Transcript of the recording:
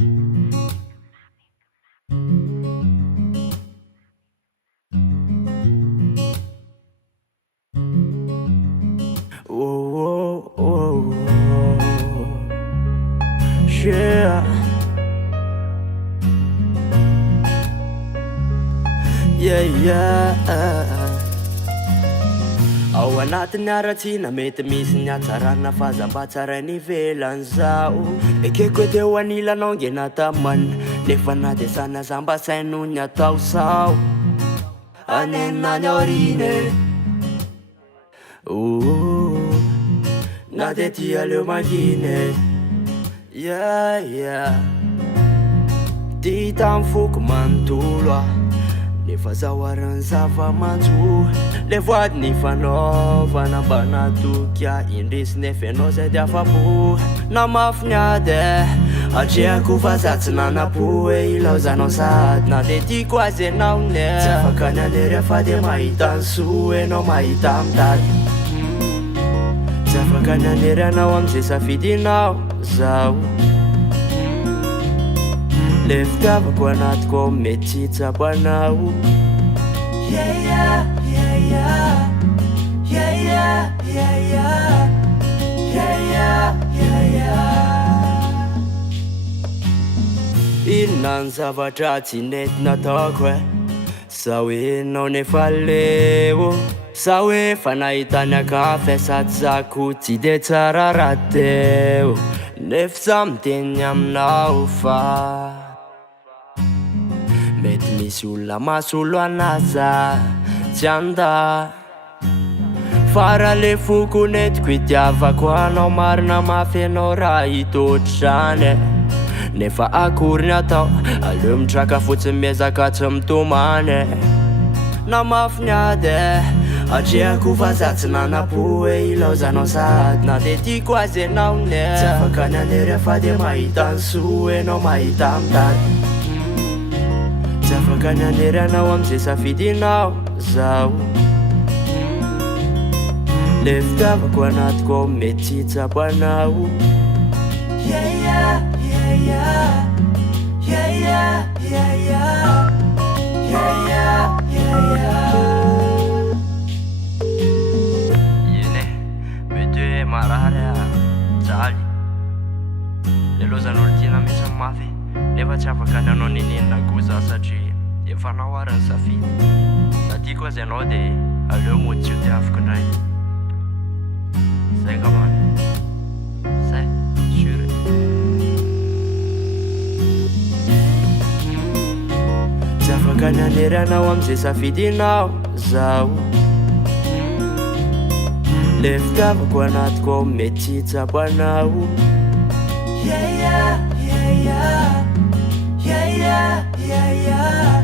Oh, oh, oh, oh. Yeah. Yeah, yeah. Ao anatin'ny aratsiana mety misy ny hatsarana fazambatsara ny velany zao ekeko edy eo anilanao ngena tamanina nefa na de sanazambasaino ny atao sao anenany aorine na de tia leo mangine yeah, yeah. Ty tam foko manontolo ah nefa zahoarany zava-manjo le voady ny fanaovana mba natokia indrisy nefa ianao zay de afapo na mafiny ady atreako fa zatsy nanapo hoe ilaozanao sady na de tiako azy ianao ne tsy afaka ny alery fa de mahita ny so enao mahita amintady tsy afaka ny alery anao amizay safidinao zao le fitiavako anatiko mety tsy hitsabo anao yeah, yeah, yeah, yeah. Yeah, yeah, yeah, yeah. Yeah, yeah, yeah, yeah. Inona ny zavatra tsy nety nataoko sa hoe nao nefa leo sa hoe fa nahitany akafa sady zako tsy de tsara raha teo nefa za miteny aminao fa mety misy olona masolo anaza tsy anda fara le foko netiko itiavako anao marina mafy anao raha hitotrany nefa akory ny atao aleo mitraka fotsiny miezaka tsy mitomany na mafy ny ady atreako fa zatsy nanapo hoe ilaozanao sady na de tiako azy ianao ne tsy afaka ny alery fa de mahita ny so enao mahita amintady tsy afaka ny alery anao amizay safidinao zao le fitiavako anatiko mety tsy hitsabo anao yeah, yeah, yeah, yeah. Yeah, yeah, yeah, yeah. Yeah, yeah, yeah, yeah. Ine mety hoe marary jaly elozan'olo tiana misy ny mafy nefa tsy afaka ny anao ninenina goza satria efa nahoarany safidy na tiako azy ianao de aleo mody tsy ho de afaka indray zay ngamany zay sure tsy afaka ny alery anao amizay safidinao zao le fitiavako anatiko mety tsy hitsabo anao yeah, yeah, yeah, yeah. Yeah, yeah, yeah, yeah.